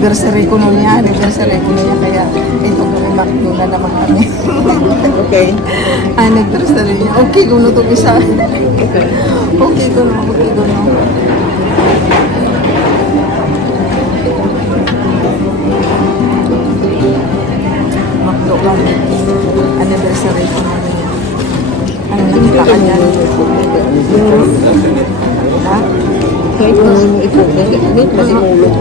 anniversary ko nun niya, kaya ito kami McDo na naman kami. Okay. Anniversary niya. Okay ko na ito isa. Okay. Okay ko na. McDo kami. Anniversary ko nun niya. Ano nakita ka niyan? Ha? Kahit kung ito, kahit masimulog.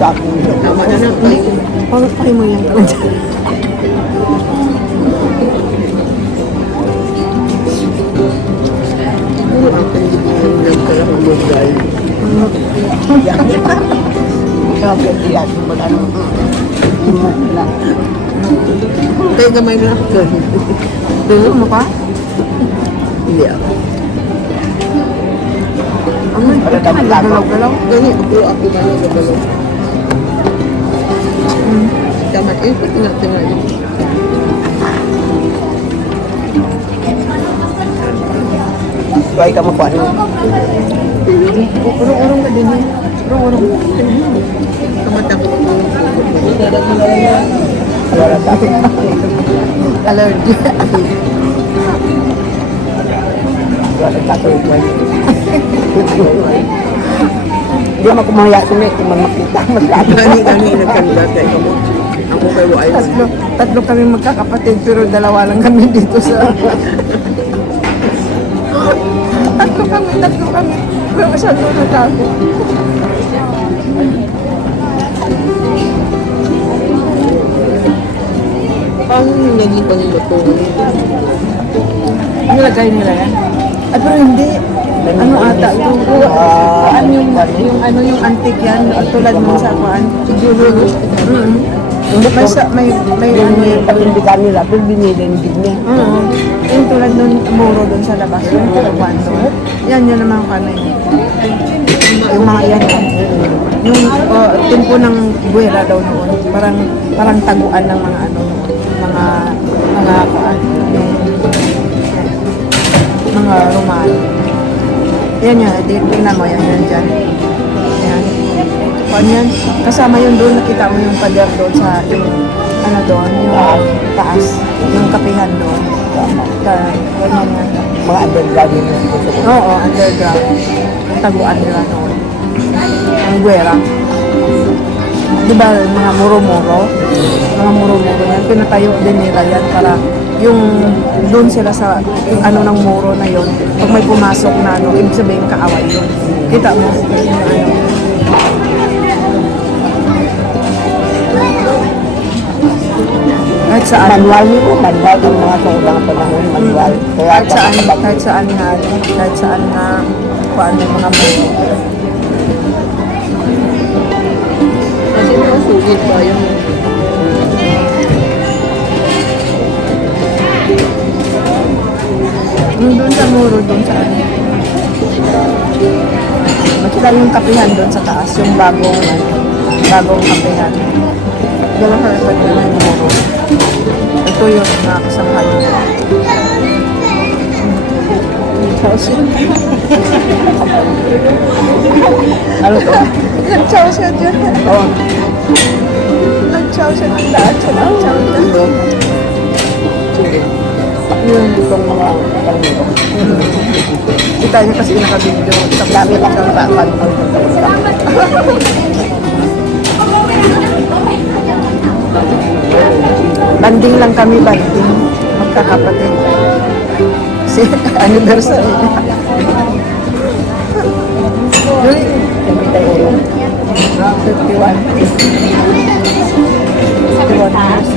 Tama na lang tayo. Parang pakay mo yan talaga. Ang pinigil ka lang ang lugay. Kaya gamay na ako. Dulo mo pa? Hindi ako. Ano? Galaw-galaw. Gani, ako galaw-galaw. Tama, tingnan. Buhay ka mo po ano? Urong-urong ka din eh. Urong-urong. Kamatang. Wala tayo. Allergy. Wala tayo. Hindi mo kumaya sila kung makita. Gani, nagkandidat kayo mo. Ako kayo ay. Tatlo kami magkakapatid pero dalawa lang kami dito sa... Tatlo kami. Pero masyado na tago. Paano yung naging paniluto? Nilagay nila yan? Ay, pero hindi. Ano ata ito? Yung antique yan. Tulad mo sa kuan. Siguro. May ano yung panindigan nila, pero binili din niya. yung tulad nun, muro dun sa labas. Yung kuan doon. Yan naman kanay. Yung mga yan. Yung timpo ng buwera daw noon. Parang taguan ng mga ano noon. Mga kuan. Mga Romano. Yan. Tingnan mo yan dyan. Yan. Kuan yan. Kasama yun doon. Nakita mo yung pader doon sa yung ano doon. Yung taas. Yung kapihan doon. Ganyan yan. Mga underground yun. Oo, underground. Ang taguan nila noon. Ang guwera. Diba mga muro-muro? Mga muro-muro yan. Pinatayo din nila yan para yung doon sila sa yung ano ng muro na yon. Pag may pumasok na ano, ibig sabihin kaaway yun. Kita mo? Ano? Kahit saan. Manual nito, manual ang mga sa unang panahon, manual. Kahit saan na paano yung mga muro. Kasi mga sugit pa yung Yung doon sa muro, doon sa ano. Makita yung kapihan doon sa taas, yung bagong kapihan. Doon ka rin na yung muro. Ito yung mga kasamahan nila. ano to? Nag-chow siya dyan. Oo. Nag-chow siya ng daan siya. Nag-chow siya. Sige. Yung itong mga kanito. Kita niya kasi nakabidyo. Dami lang ang bakal. Banding lang kami, banding. Magkakapatid. Si anniversary niya. Yun, Kami tayo ulo. 51. 51 years.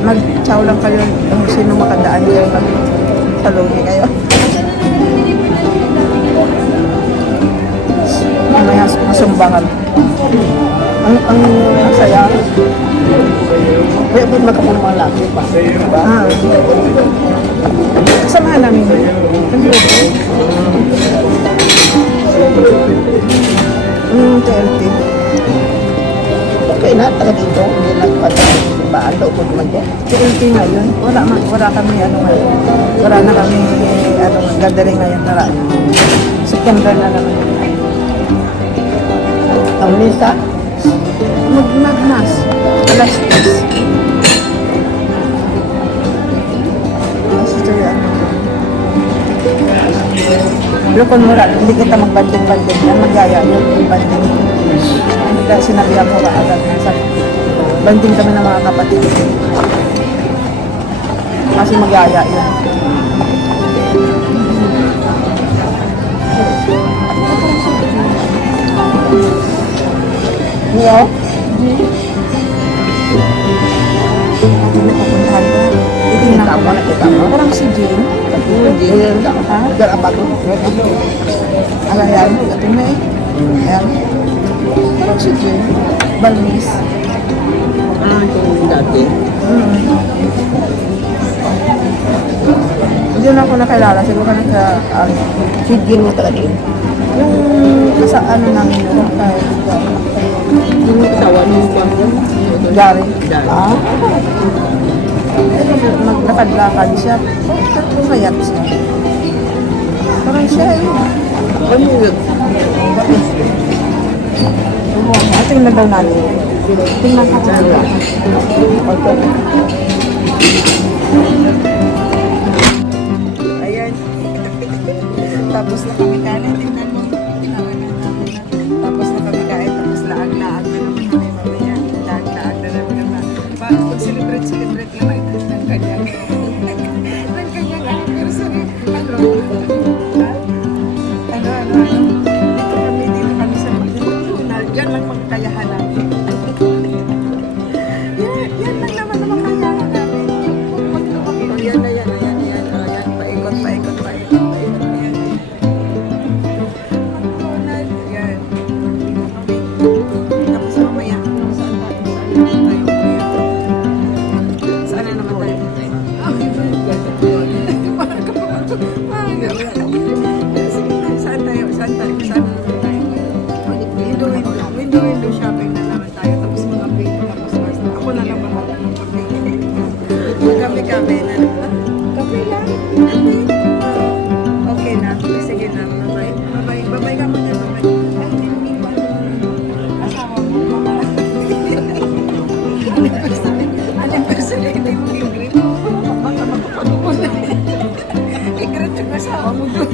Mag-chow lang kayo kung sino makadaan kayo mag-salungi kayo. Mamaya masumbangan. Ang saya. May abot makapumalaki pa. Diba? Kasamahan namin yun. Ang grupo. TLT. Okay. Okay na, taga dito. Hindi lang pagkasimbahan. Loob mo naman dyan. PLP ngayon, wala kami ano ngayon. Wala na kami ano gathering ngayon para September na naman. Ang misa, Magmas. Alas 10. Kasi ano. Pero kung wala, hindi kita magbanding-banding. Ang magyaya yun, yung banding. Hindi ka sinabihan mo ba agad na sa banding kami ng mga kapatid. Kasi magyaya yun. niyo, Hindi pupuntahan ko. Titingnan kita ko. mo, nakita mo. Parang si Jane. Hindi, Dar apa to? Ayan, ito na eh. Ayan. Parang si Jane. Balmis. Ah, itong dati. Hindi na ako nakilala. Siguro ka na sa Sigil mo taga din. yung sa ano namin yung kay Yung asawa niyo ba? Gary. Ah, Maglakad-lakad siya. Pumayat siya. Parang siya eh. ano yun? Tingnan daw natin. Tingnan ka sa nila. Ayan. Tapos na kami kanin. Tingnan mo. Tapos na kami kain. Tapos laag-laag na naman kami mamaya. Laag-laag na naman naman. Pag-celebrate naman ng kanyang anniversary. Dito kami sa McDonald's. Diyan lang magkayahan namin. Yan lang naman ang makayahan namin. Yan na yan. Ayan, paikot. Ayan. McDonald's. Yan. Tapos mamaya. Saan tayo? Saan na naman tayo? Saan tayo? Window shopping na naman tayo. Tapos mga pink. Tapos basta. Ako na lang bahala ng kape. Magkape-kape na naman. Kape lang. Kape. Okay na. Sige na. Bye-bye. Bye-bye ka muna. Bye-bye. Asawa mo. Mama. Anniversary. Hindi mo i-greet. Baka makapag-upon na. I-greet yung asawa mo doon.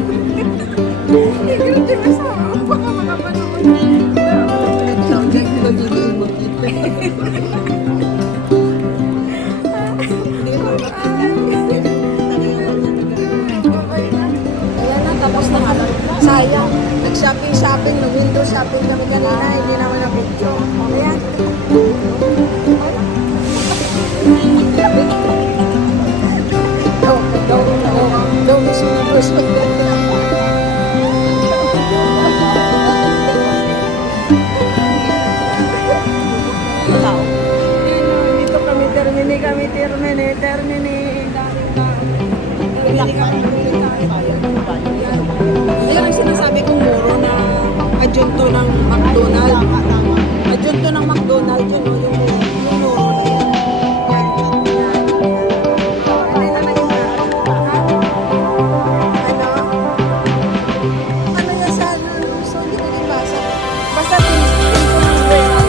I-greet yung asawa mo. Baka makapag-upon na. Ayan na, tapos na nga. Sayang. Nag-shopping, nag-window shopping kami kanina. Hindi naman na picture. Ayan. Daw, miss mo na gusto. Dito kami, termini. Ayun ang sinasabi kong muro na adjunto ng McDonald's. Adjunto ng McDonald's yun, no? Yung muro na yan. Ano yan sa ano? So, hindi ko din basa. Basta pinto ng Vera.